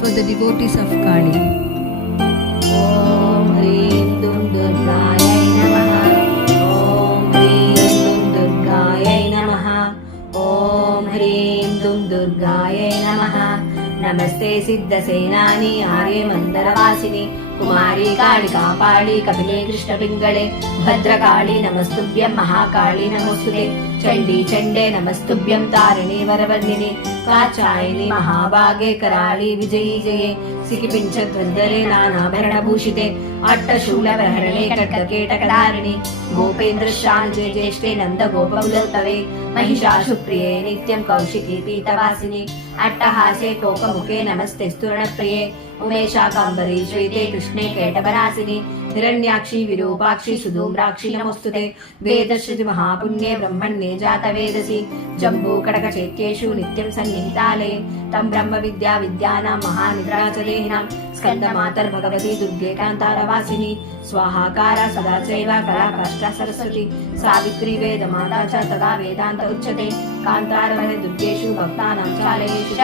for the devotees of Kali. Om Hrim Dum Durgayai Namaha. Om Hrim Dum Durgayai Namaha. Om Hrim Dum Durgayai Namaha. नमस्ते सिद्धसेनानी आर्ये मंदरवासिनी कुमारी कालिका पाली कपिले कृष्ण पिंगले भद्रकाली नमस्तुभ्यं महाकाली नमोस्तुते चंडी चंडे नमस्तुभ्यं तारिणी वरवर्णिनी काचायनी महाभागे कराली विजयी जये सिकिपिंचध्वजरे नानाभरणभूषिते अट्टशूलप्रहरणे खड्गकेटकधारिणि गोपेन्द्रशान्ते ज्येष्ठे नन्दगोपकुलतवे महिषासुप्रिये नित्यं कौशिकी पीतवासिनि अट्टहासे कोकमुखे नमस्ते स्तुरणप्रिये उमेशाकाम्बरी श्वेते कृष्णे केटभरासिनि हिरण्याक्षी विरूपाक्षी सुधूम्राक्षी नमोस्तुते वेदश्रुति महापुण्ये ब्रह्मण्ये जातवेदसि जम्बूकडकचैत्येषु नित्यं सन्निहितालये तं ब्रह्मविद्या विद्यानां महानिद्रा च देहिनां स्कन्दमातर्भगवती दुर्गे कान्तारवासिनी स्वाहाकारा सदा चैव कला काष्ठा सरस्वती सावित्री वेदमाता च तदा वेदान्त उच्यते कान्तारवहे दुर्गेषु भक्तानां चालयेषु च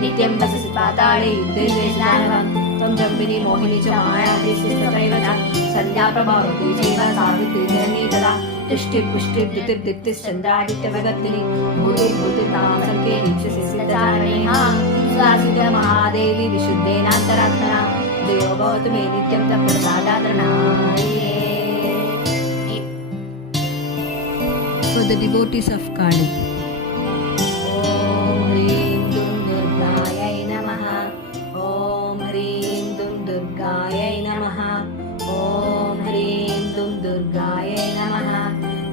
नित्यं वससि पाताळे युद्धे स्नानवं त्वं जम्बिनी मोहिनी च मायाति तत्रैव च सन्ध्याप्रभावती चैव सावित्री जननी तदा तुष्टिर्पुष्टिर्द्युतिर्दीप्तिश्चन्द्रादित्यवगत्तिनि भूतिर्भूतिर्नामसङ्ख्ये वीक्षसि सिद्धचारणे सुहासित महादेवी विशुद्धेनान्तरात्मना जयो भवतु मे नित्यं तत्प्रसादादृणाये For the devotees of Kali. Om Hrim Dum Durgayai Namaha. Om Hrim Dum Durgayai Namaha. Om Hrim Dum Durgayai Namaha.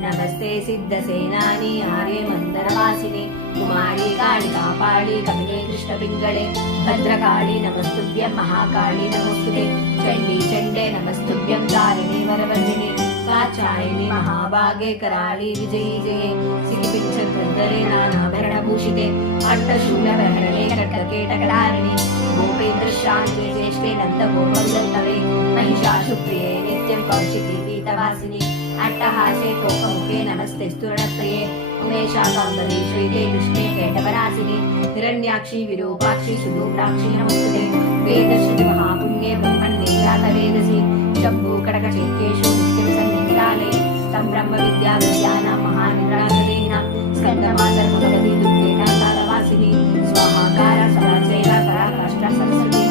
नमस्ते सिद्धसेनानी आर्ये मंदरवासिनी कुमारी कालिका पाली कपिले कृष्ण पिंगले भद्रकाली नमस्तुभ्यं महाकाली नमोस्तुते चंडी चंडे नमस्तुभ्यं तारिणी वरवर्णिनी काचायनी महाभागे कराली विजयी जये सिकिपिंचध्वजरे नानाभरणभूषिते अट्टशूलप्रहरणे खड्गकेटकधारिणि गोपेन्द्रशान्ते ज्येष्ठे नन्दगोपकुलतवे महिषासुप्रिये नित्यं कौशिकी पीतवासिनि अट्टहासे कोकमुखे नमस्ते स्तुरणप्रिये उमेशाकाम्बरी श्वेते कृष्णे केटभरासिनि हिरण्याक्षी विरूपाक्षी सुधूम्राक्षी नमोस्तुते वेदश्रुति महापुण्ये ब्रह्मण्ये जातवेदसि